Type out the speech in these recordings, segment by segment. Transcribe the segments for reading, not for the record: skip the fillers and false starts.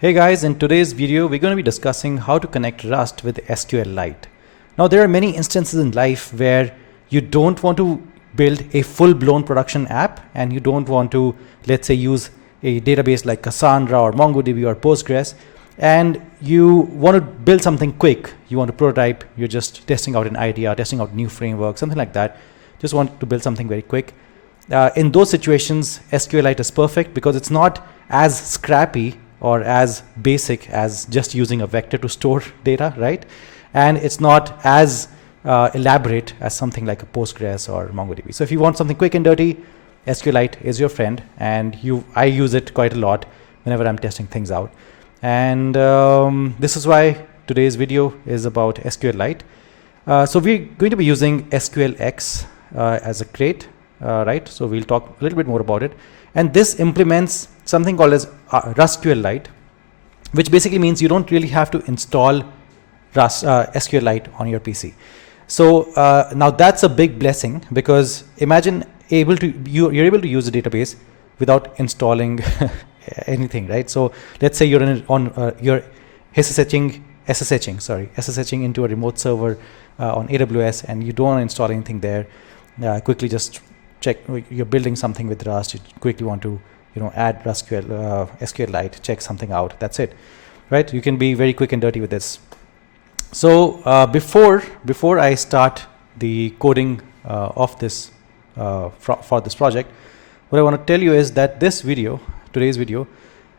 Hey guys, in today's video, we're going to be discussing how to connect Rust with SQLite. Now, there are many instances in life where you don't want to build a full-blown production app and you don't want to, let's say, use a database like Cassandra or MongoDB or Postgres, and you want to build something quick. You want to prototype, you're just testing out an idea, testing out new framework, something like that. Just want to build something very quick. In those situations, SQLite is perfect because it's not as scrappy or as basic as just using a vector to store data, right? And it's not as elaborate as something like a Postgres or MongoDB. So if you want something quick and dirty, SQLite is your friend, and I use it quite a lot whenever I'm testing things out. And this is why today's video is about SQLite. So we're going to be using SQLX as a crate, right? So we'll talk a little bit more about it. And this implements something called as SQLite, which basically means you don't really have to install SQLite on your PC. So now that's a big blessing, because imagine you're able to use a database without installing anything, right? So let's say you're you're SSHing into a remote server on AWS, and you don't want to install anything there. Quickly just check, you're building something with Rust, you quickly want to add SQLite, check something out, that's it, right? You can be very quick and dirty with this. So before I start the coding of this for this project, what I want to tell you is that today's video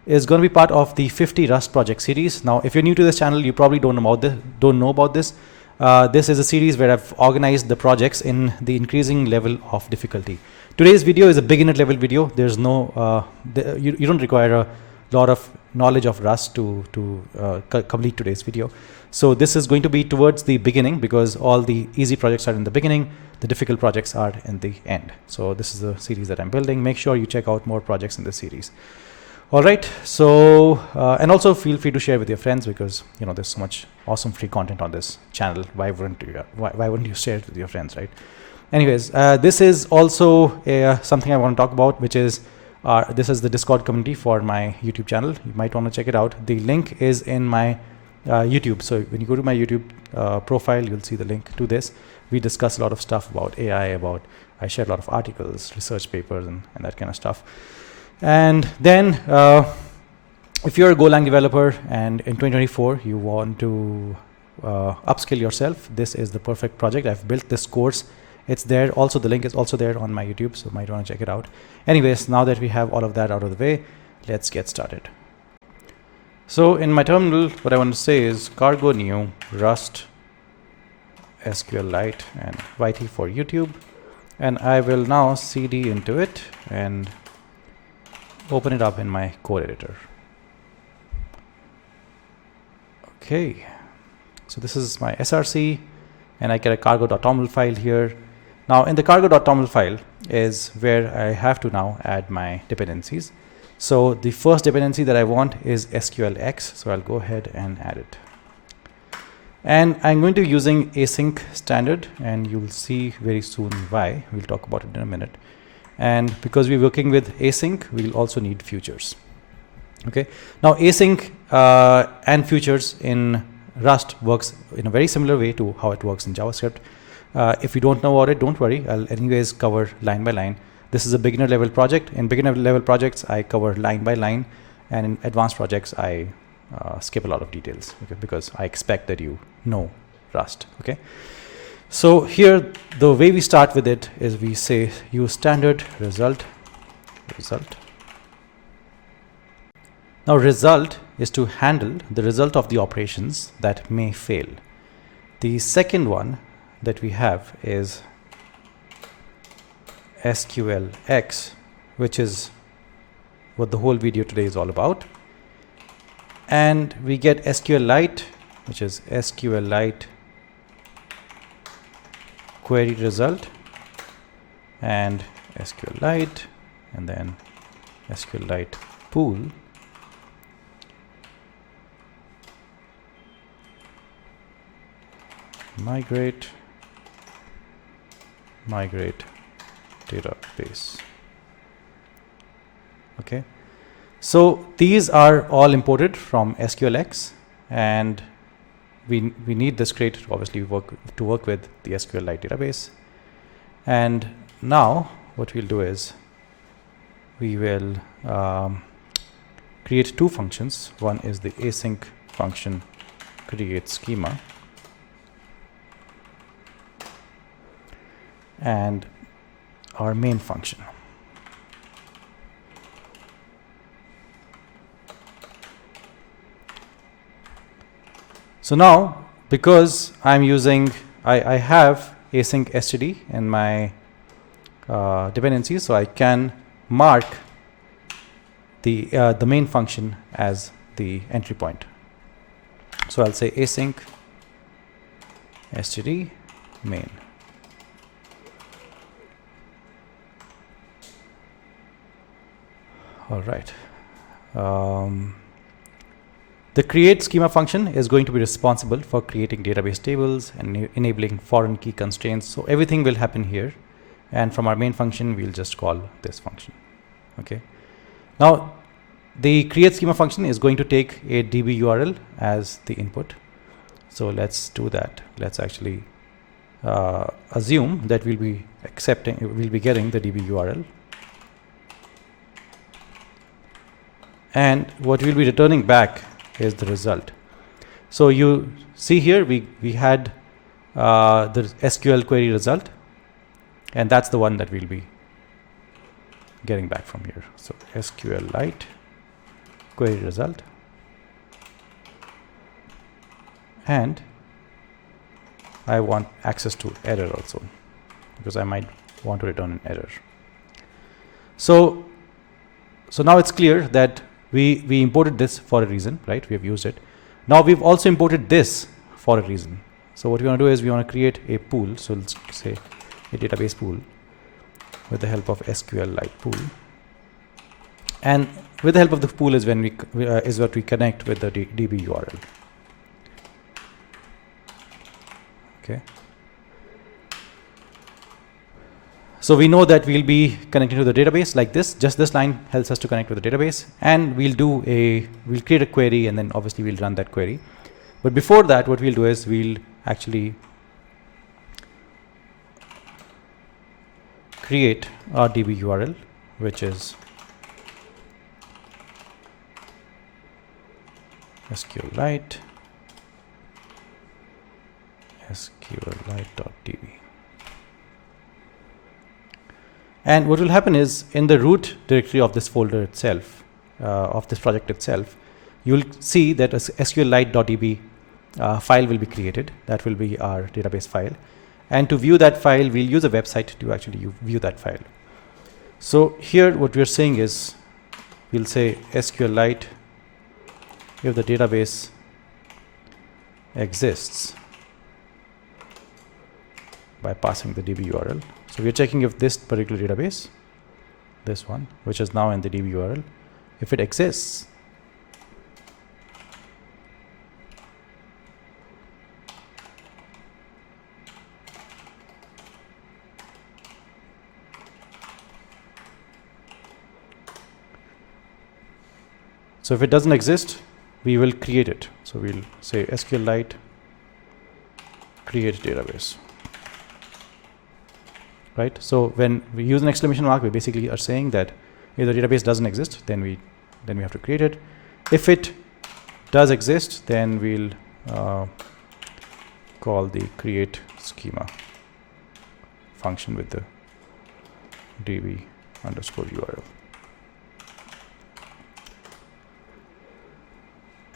is going to be part of the 50 Rust project series. Now, if you're new to this channel, you probably don't know about this. This is a series where I've organized the projects in the increasing level of difficulty. Today's video is a beginner level video. There's no, you don't require a lot of knowledge of Rust to complete today's video. So this is going to be towards the beginning, because all the easy projects are in the beginning, the difficult projects are in the end. So this is the series that I'm building. Make sure you check out more projects in this series. All right, so and also feel free to share with your friends, because there's so much awesome free content on this channel. Why wouldn't you share it with your friends, right? Anyways, this is also something I want to talk about, which is this is the Discord community for my YouTube channel. You might want to check it out. The link is in my YouTube. So when you go to my YouTube profile, you'll see the link to this. We discuss a lot of stuff about AI, I share a lot of articles, research papers, and that kind of stuff. And then if you're a Golang developer and in 2024 you want to upskill yourself, this is the perfect project. I've built this course. It's there. Also, the link is also there on my YouTube, so you might want to check it out. Anyways, now that we have all of that out of the way, let's get started. So in my terminal, what I want to say is cargo new rust SQLite and YT for YouTube. And I will now cd into it and open it up in my code editor. Okay, so this is my src, and I get a cargo.toml file here. Now in the cargo.toml file is where I have to now add my dependencies. So the first dependency that I want is SQLX, so I'll go ahead and add it. And I'm going to be using async standard, and you'll see very soon why. We'll talk about it in a minute. And because we're working with async, we'll also need futures. Okay. Now async and futures in Rust works in a very similar way to how it works in JavaScript. If you don't know about it, don't worry. I'll anyways cover line by line. This is a beginner level project. In beginner level projects, I cover line by line, and in advanced projects, I skip a lot of details, okay, because I expect that you know Rust. Okay. So here, the way we start with it is we say use standard result. Now result is to handle the result of the operations that may fail. The second one that we have is SQLX, which is what the whole video today is all about. And we get SQLite, which is SQLite query result, and SQLite, and then SQLite pool. Migrate database. Okay, So these are all imported from SQLX, and we need this crate to obviously work with the SQLite database. And now what we'll do is we will create two functions. One is the async function create schema, and our main function. So now, because I'm using, I have async std in my dependencies, so I can mark the main function as the entry point. So I'll say async std main. All right. The create schema function is going to be responsible for creating database tables and enabling foreign key constraints. So everything will happen here. And from our main function, we'll just call this function. Okay. Now, the create schema function is going to take a DB URL as the input. So let's do that. Let's actually assume that we'll be getting the DB URL. And what we'll be returning back is the result. So you see here we had the SQL query result, and that's the one that we'll be getting back from here. So SQLite query result, and I want access to error also, because I might want to return an error. So now it's clear that we imported this for a reason, right? We have used it. Now we've also imported this for a reason. So what we want to do is we want to create a pool. So let's say a database pool with the help of SQLite pool. And with the help of the pool is when is what we connect with the DB URL. Okay. So we know that we'll be connecting to the database like this. Just this line helps us to connect with the database, and we'll create a query, and then obviously we'll run that query. But before that, what we'll do is we'll actually create our DB URL, which is SQLite SQLite.db. And what will happen is, in the root directory of this folder itself, of this project itself, you will see that a SQLite.db file will be created. That will be our database file. And to view that file, we'll use a website to actually view that file. So here what we're saying is, we'll say SQLite if the database exists by passing the DB URL. So we're checking if this particular database, this one, which is now in the DB URL, if it exists, so if it doesn't exist, we will create it. So we'll say SQLite create database. Right? So when we use an exclamation mark, we basically are saying that if the database doesn't exist, then we have to create it. If it does exist, then we'll call the create schema function with the db underscore URL.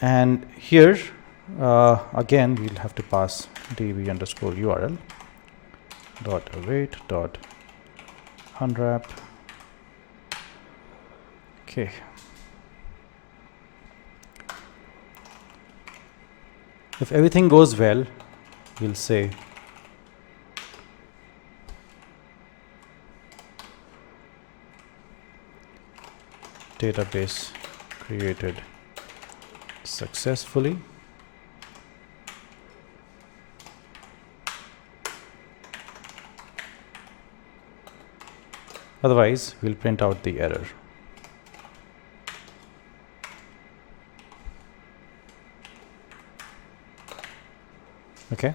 And here again we'll have to pass db underscore URL dot await dot unwrap. Okay. If everything goes well, we'll say database created successfully. Otherwise, we'll print out the error. Okay.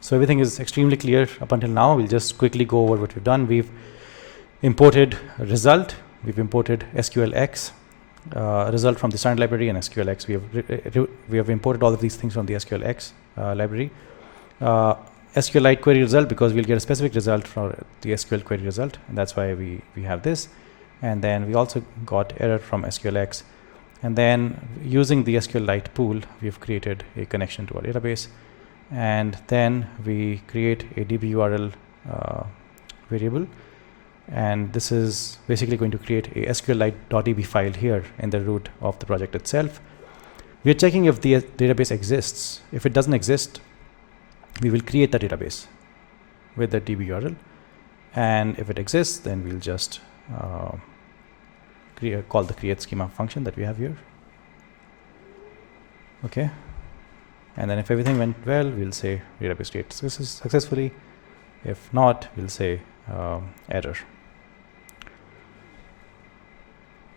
So everything is extremely clear up until now. We'll just quickly go over what we've done. We've imported a result. We've imported SQLX result from the standard library and SQLX. We have imported all of these things from the SQLX library. SQLITE query result, because we'll get a specific result from the SQL query result, and that's why we have this. And then we also got error from SQLX. And then using the SQLITE pool, we've created a connection to our database. And then we create a DB-URL variable. And this is basically going to create a SQLite.db file here in the root of the project itself. We are checking if the database exists. If it doesn't exist, we will create the database with the DB-URL. And if it exists, then we'll just call the create schema function that we have here. Okay. And then if everything went well, we'll say database created successfully. If not, we'll say error.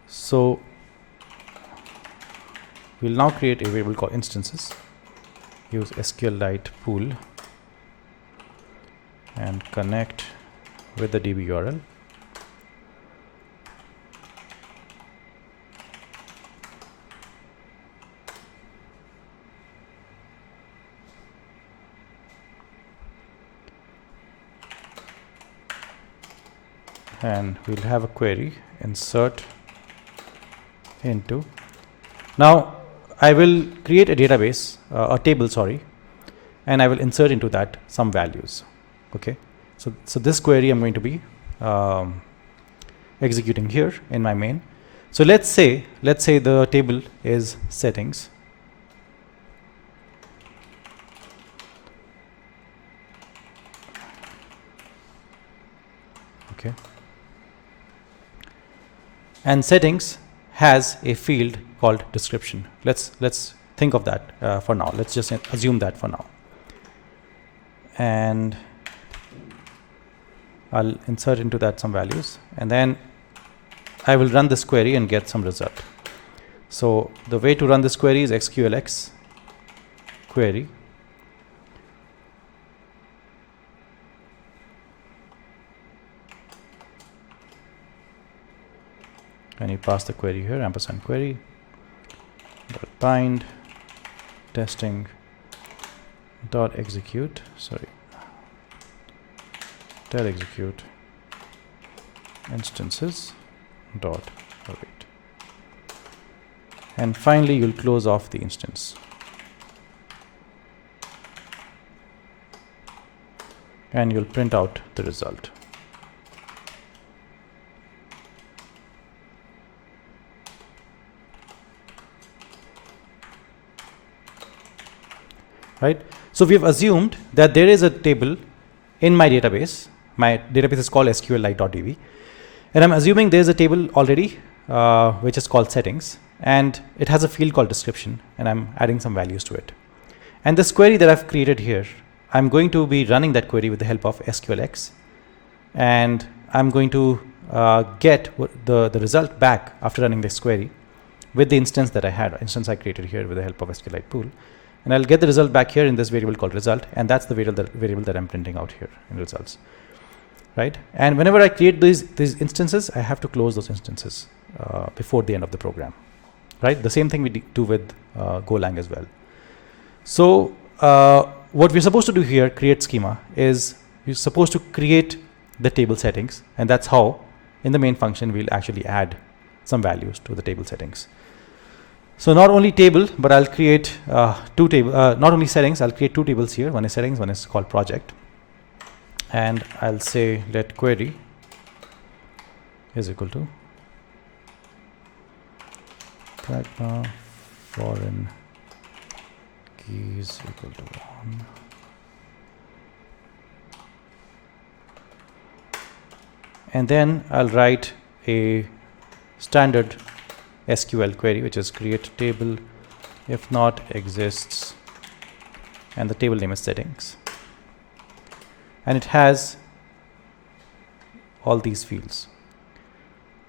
So we'll now create a variable called instances. Use SQLite pool and connect with the DB URL. And we'll have a query insert into. Now I will create a database, a table, sorry, and I will insert into that some values. Okay, so this query I'm going to be executing here in my main. So let's say the table is settings. Okay. And settings has a field called description. Let's think of that for now. Let's just assume that for now. And I'll insert into that some values, and then I will run this query and get some result. So the way to run this query is SQLX query. And you pass the query here, ampersand query, dot bind, testing, dot execute, dot execute, instances, dot await. And finally, you'll close off the instance. And you'll print out the result. Right. So we've assumed that there is a table in my database. My database is called SQLite.db, and I'm assuming there's a table already, which is called settings, and it has a field called description, and I'm adding some values to it. And this query that I've created here, I'm going to be running that query with the help of SQLX, and I'm going to get the result back after running this query with the instance that I created here with the help of SQLite pool. And I'll get the result back here in this variable called result, and that's the variable that I'm printing out here in results, right? And whenever I create these instances, I have to close those instances before the end of the program, right? The same thing we do with Golang as well. So what we're supposed to do here, create schema, is we're supposed to create the table settings, and that's how in the main function we'll actually add some values to the table settings. So not only table, but I'll create not only settings, I'll create two tables here. One is settings, one is called project. And I'll say let query is equal to pragma foreign keys equal to 1. And then I'll write a standard SQL query, which is create table if not exists, and the table name is settings, and it has all these fields,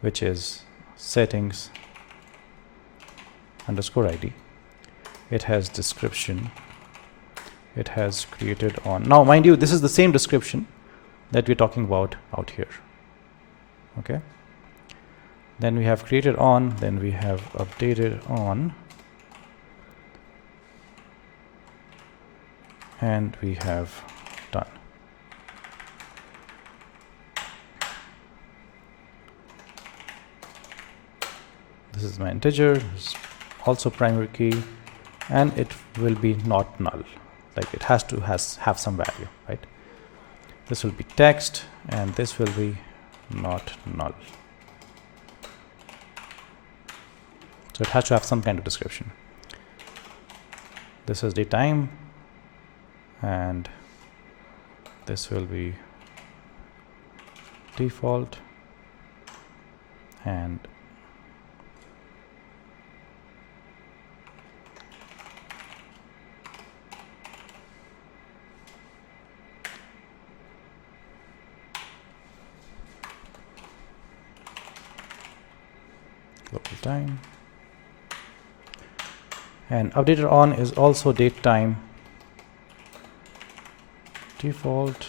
which is settings _ID. It has description, it has created on. Now mind you, this is the same description that we're talking about out here. Okay, then we have created on, then we have updated on, and we have done. This is my integer, this is also primary key, and it will be not null. Like it has to have some value, right? This will be text, and this will be not null. So it has to have some kind of description. This is the time, and this will be default, and local time, and updated on is also date time, default,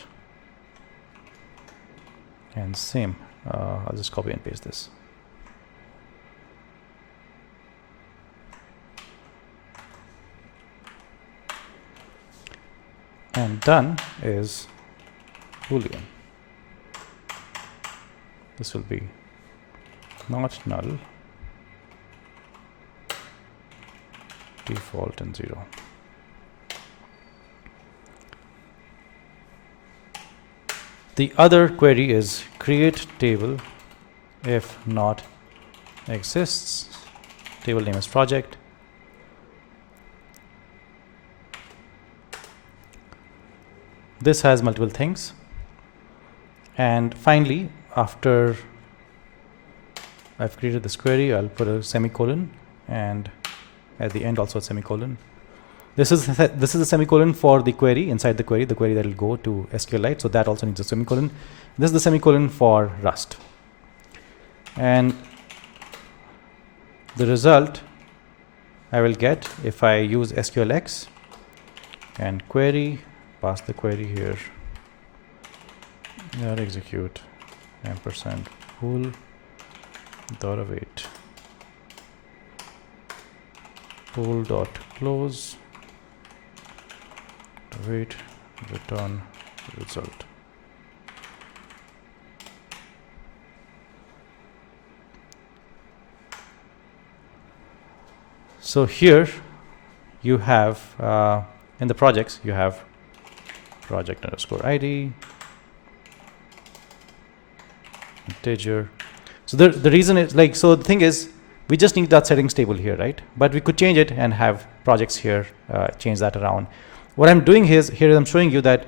and same. I'll just copy and paste this. And done is Boolean. This will be not null, default, and 0. The other query is create table if not exists. Table name is project. This has multiple things. And finally, after I've created this query, I'll put a semicolon, and at the end also a semicolon. This is a semicolon for the query inside the query that will go to SQLITE, so that also needs a semicolon. This is the semicolon for Rust. And the result I will get if I use SQLX and query, pass the query here, execute ampersand pool $await pool dot close await return result. So here you have in the projects you have project underscore ID, integer. So the reason is like, so the thing is we just need that settings table here, right? But we could change it and have projects here, change that around. What I'm doing here is I'm showing you that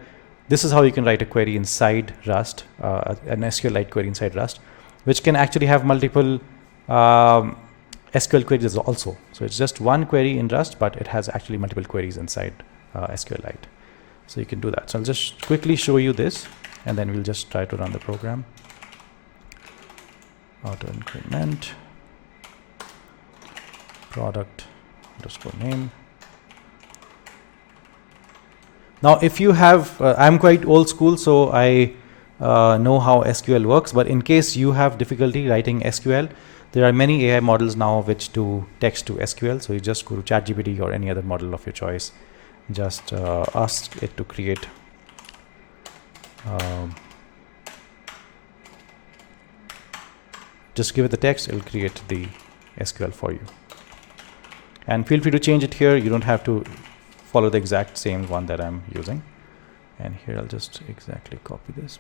this is how you can write a query inside Rust, an SQLite query inside Rust, which can actually have multiple SQL queries also. So it's just one query in Rust, but it has actually multiple queries inside SQLite. So you can do that. So I'll just quickly show you this, and then we'll just try to run the program. Auto increment product underscore name. Now, if you have, I'm quite old school, so I know how SQL works. But in case you have difficulty writing SQL, there are many AI models now which do text to SQL. So you just go to ChatGPT or any other model of your choice. Just ask it to create just give it the text, it will create the SQL for you. And feel free to change it here. You don't have to follow the exact same one that I'm using. And here I'll just exactly copy this.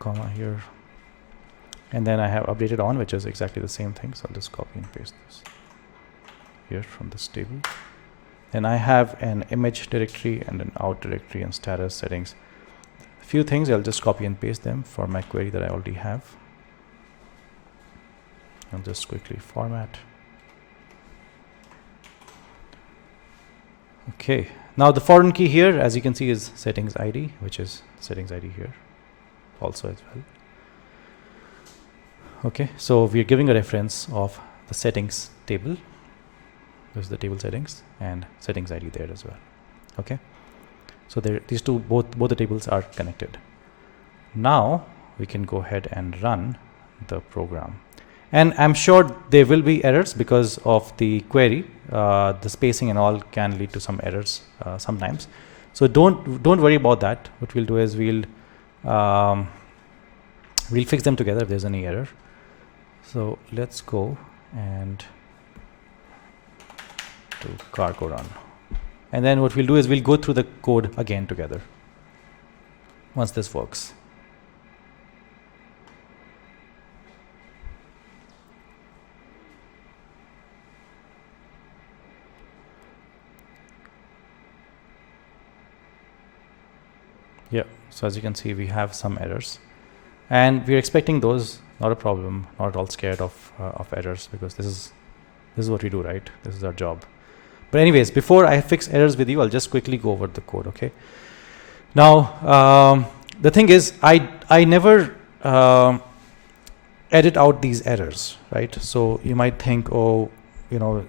Comma here. And then I have updated on, which is exactly the same thing. So I'll just copy and paste this here from this table. Then I have an image directory and an out directory and status settings. A few things, I'll just copy and paste them for my query that I already have. I'll just quickly format. Okay, now the foreign key here, as you can see, is settings ID, which is settings ID here also as well. Okay, so we're giving a reference of the settings table. This is the table settings and settings ID there as well. Okay, so there, these two, both the tables are connected. Now we can go ahead and run the program, and I'm sure there will be errors because of the query. The spacing and all can lead to some errors sometimes. So don't worry about that. What we'll do is we'll fix them together if there's any error. So let's go and do cargo run, and then what we'll do is we'll go through the code again together once this works. Yeah, so as you can see, we have some errors, and we're expecting those. Not a problem. Not at all scared of errors, because this is what we do, right? This is our job. But anyways, before I fix errors with you, I'll just quickly go over the code. Okay. Now the thing is, I never edit out these errors, right? So you might think, oh, you know,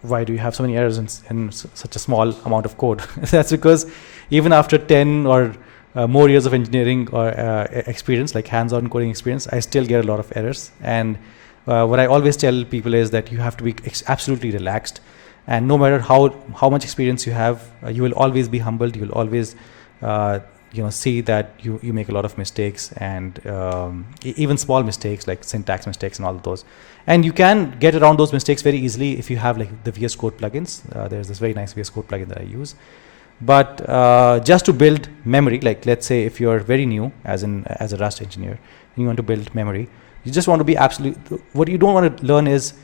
why do you have so many errors in such a small amount of code? That's because even after 10 or more years of engineering or experience, like hands-on coding experience, I still get a lot of errors. And what I always tell people is that you have to be absolutely relaxed, and no matter how much experience you have, you will always be humbled. You will always see that you make a lot of mistakes, and even small mistakes like syntax mistakes and all of those. And you can get around those mistakes very easily if you have like the VS Code plugins. There's this very nice VS Code plugin that I use. But just to build memory, like let's say if you're very new as a Rust engineer and you want to build memory, you just want to be what you don't want to learn is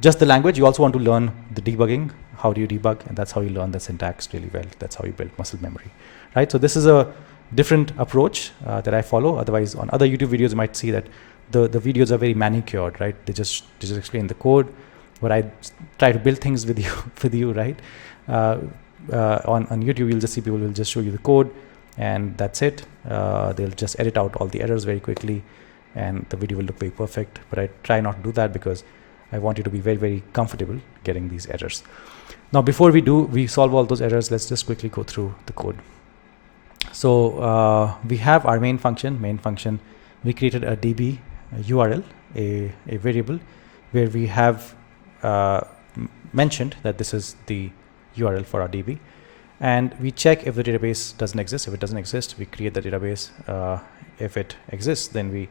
just the language. You also want to learn the debugging. How do you debug? And that's how you learn the syntax really well. That's how you build muscle memory, right? So this is a different approach that I follow. Otherwise, on other YouTube videos, you might see that the videos are very manicured, right? They just explain the code. But I try to build things with you, right? On YouTube, you'll just see people will just show you the code, and that's it. They'll just edit out all the errors very quickly, and the video will look very perfect. But I try not to do that because I want you to be very, very comfortable getting these errors. Now, before we solve all those errors, let's just quickly go through the code. So we have our main function. We created a DB URL, a variable, where we have mentioned that this is the URL for our DB, and we check if the database doesn't exist. If it doesn't exist, we create the database. If it exists, then we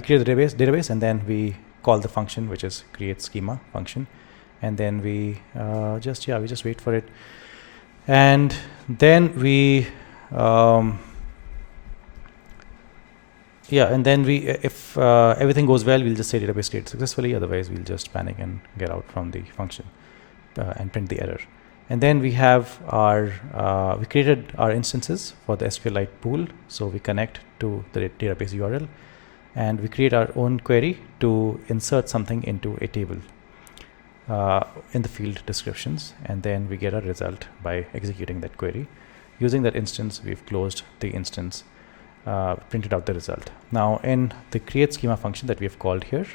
create the database, and then we call the function, which is create schema function, and then we just wait for it, and then we if everything goes well, we'll just say database created successfully. Otherwise, we'll just panic and get out from the function and print the error. And then we have we created our instances for the SQLITE pool. So we connect to the database URL, and we create our own query to insert something into a table in the field descriptions. And then we get a result by executing that query. Using that instance, we've closed the instance, printed out the result. Now in the create schema function that we have called here,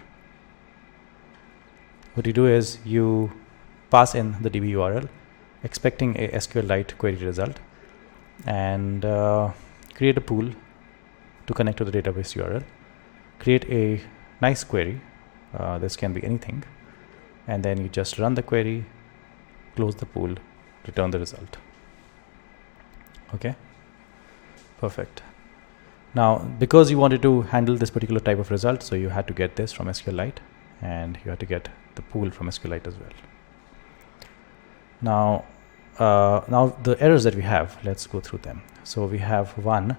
what you do is you pass in the DB URL, expecting a SQLITE query result, and create a pool to connect to the database URL. Create a nice query. This can be anything, and then you just run the query, close the pool, return the result. Okay, perfect. Now, because you wanted to handle this particular type of result, so you had to get this from SQLITE, and you had to get the pool from SQLITE as well. Now the errors that we have, let's go through them. So we have one,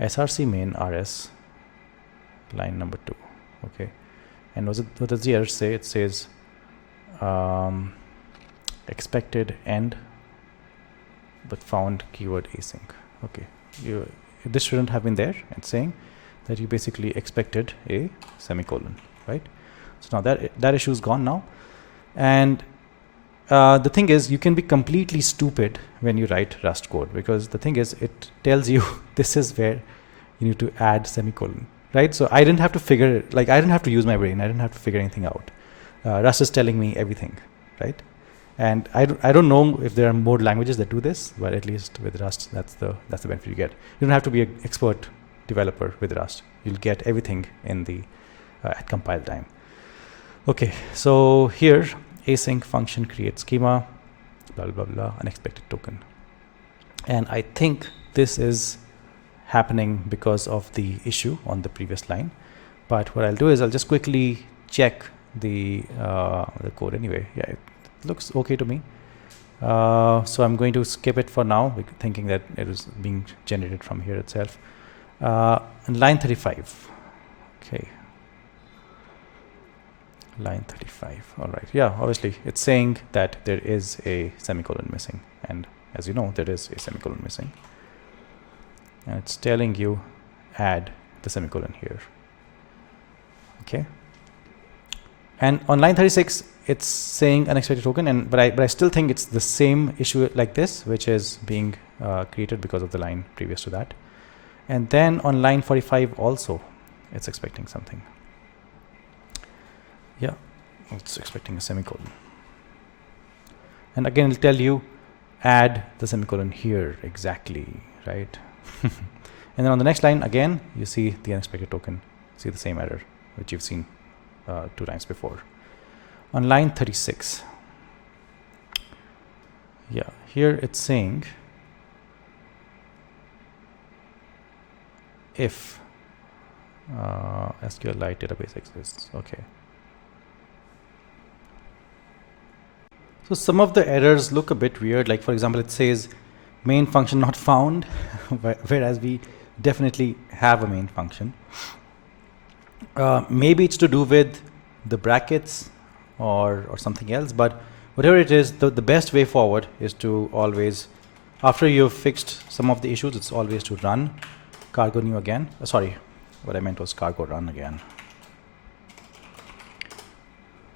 src main rs, line number 2. Okay, and what does the error say? It says expected end, but found keyword async. Okay, this shouldn't have been there. It's saying that you basically expected a semicolon, right? So now that issue is gone now. And the thing is, you can be completely stupid when you write Rust code, because the thing is, it tells you this is where you need to add semicolon. right? So I didn't have to figure, like I didn't have to use my brain. I didn't have to figure anything out. Rust is telling me everything, right? And I don't know if there are more languages that do this, but at least with Rust, that's the benefit you get. You don't have to be an expert developer with Rust. You'll get everything in the at compile time. Okay, so here async function create schema, blah blah blah, unexpected token, and I think this is happening because of the issue on the previous line. But what I'll do is I'll just quickly check the code anyway. Yeah, it looks okay to me. So I'm going to skip it for now, thinking that it was being generated from here itself. And line 35. Okay. Line 35. All right. Yeah, obviously it's saying that there is a semicolon missing. And as you know, there is a semicolon missing. And it's telling you add the semicolon here. Okay. And on line 36, it's saying unexpected token, but I still think it's the same issue like this, which is being created because of the line previous to that. And then on line 45 also, it's expecting something. Yeah, it's expecting a semicolon. And again, it'll tell you add the semicolon here exactly, right? And then on the next line, again, you see the unexpected token, see the same error, which you've seen 2 times before. On line 36, yeah, here it's saying if SQLITE database exists. Okay. So some of the errors look a bit weird. Like for example, it says main function not found, whereas we definitely have a main function. Maybe it's to do with the brackets or something else, but whatever it is, the best way forward is to always, after you've fixed some of the issues, it's always to run cargo new again. Sorry, what I meant was cargo run again.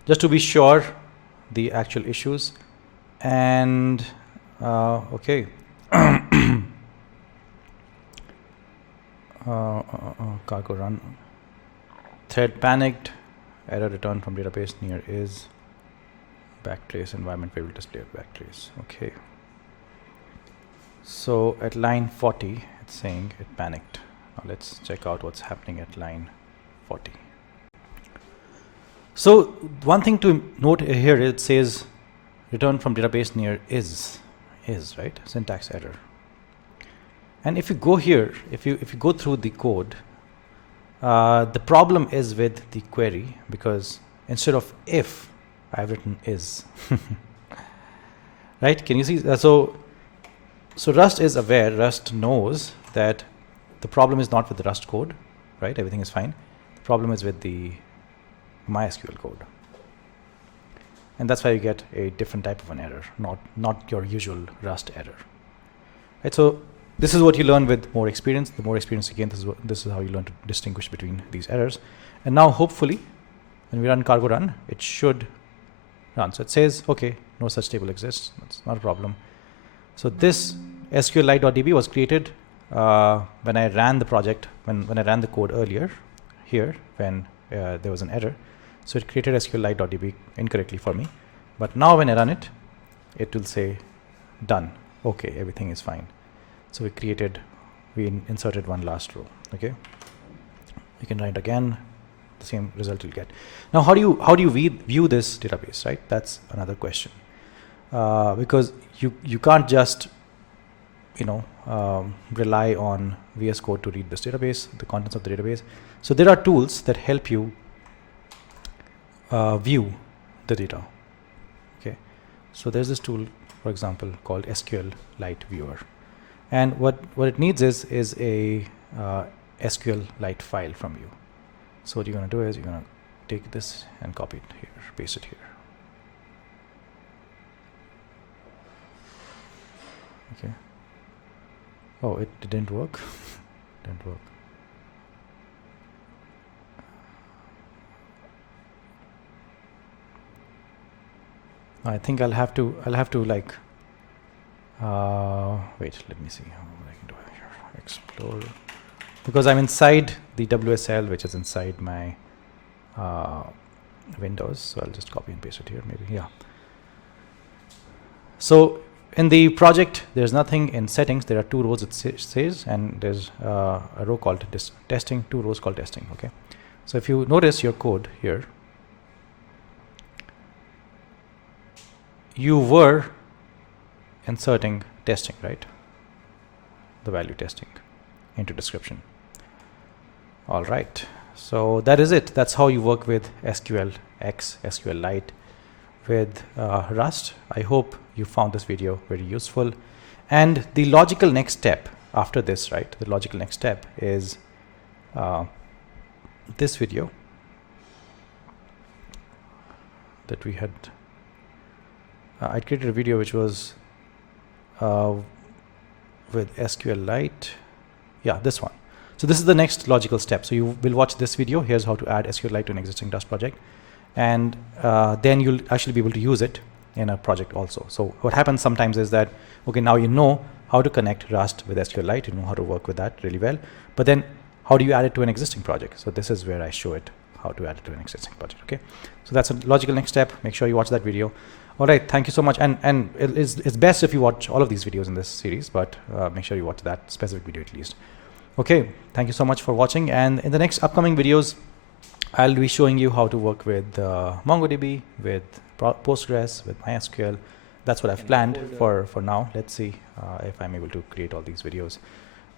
Just to be sure the actual issues. And okay. Cargo run. Thread panicked. Error returned from database near is backtrace environment variable display of backtrace. Okay. So at line 40, it's saying it panicked. Now let's check out what's happening at line 40. So one thing to note here, it says return from database near is right, syntax error. And if you go here, if you go through the code, the problem is with the query, because instead of if, I've written is. Right? Can you see? So Rust is aware, Rust knows that the problem is not with the Rust code, right? Everything is fine. The problem is with the MySQL code. And that's why you get a different type of an error, not your usual Rust error. Right? So this is what you learn with more experience. The more experience you gain, this is how you learn to distinguish between these errors. And now hopefully, when we run cargo run, it should run. So it says, okay, no such table exists. That's not a problem. So this SQLITE.db was created when I ran the project, when I ran the code earlier here, when there was an error. So it created SQLITE.db incorrectly for me. But now when I run it, it will say done. Okay, everything is fine. So we inserted one last row. Okay, you can write again, the same result you'll get. Now, how do you view this database, right? That's another question, because you can't just rely on VS Code to read this database, the contents of the database. So there are tools that help you view the data. Okay, so there's this tool, for example, called SQLITE Viewer. And what it needs is a SQLITE file from you. So what you're going to do is you're going to take this and copy it here, paste it here. Okay. Oh, it didn't work. Didn't work. I think I'll have to like wait, let me see how I can do it here. Explore, because I'm inside the WSL, which is inside my Windows. So I'll just copy and paste it here, maybe. Yeah. So in the project, there's nothing in settings. There are 2 rows, it says, and there's a row called testing, 2 rows called testing. Okay. So if you notice your code here, you were inserting testing, right? The value testing into description. All right. So that is it. That's how you work with SQLX, SQLite with Rust. I hope you found this video very useful. And the logical next step after this, right? The logical next step is this video that we had. I created a video which was with SQLite. Yeah, this one. So this is the next logical step. So you will watch this video. Here's how to add SQLite to an existing Rust project. And then you'll actually be able to use it in a project also. So what happens sometimes is that, okay, now you know how to connect Rust with SQLite. You know how to work with that really well. But then how do you add it to an existing project? So this is where I show it, how to add it to an existing project. Okay. So that's a logical next step. Make sure you watch that video. All right, thank you so much. And it's best if you watch all of these videos in this series, but make sure you watch that specific video at least. Okay, thank you so much for watching. And in the next upcoming videos, I'll be showing you how to work with MongoDB, with Postgres, with MySQL. That's what I've planned for now. Let's see if I'm able to create all these videos.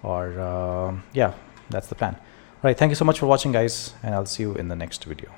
Or yeah, that's the plan. All right, thank you so much for watching, guys, and I'll see you in the next video.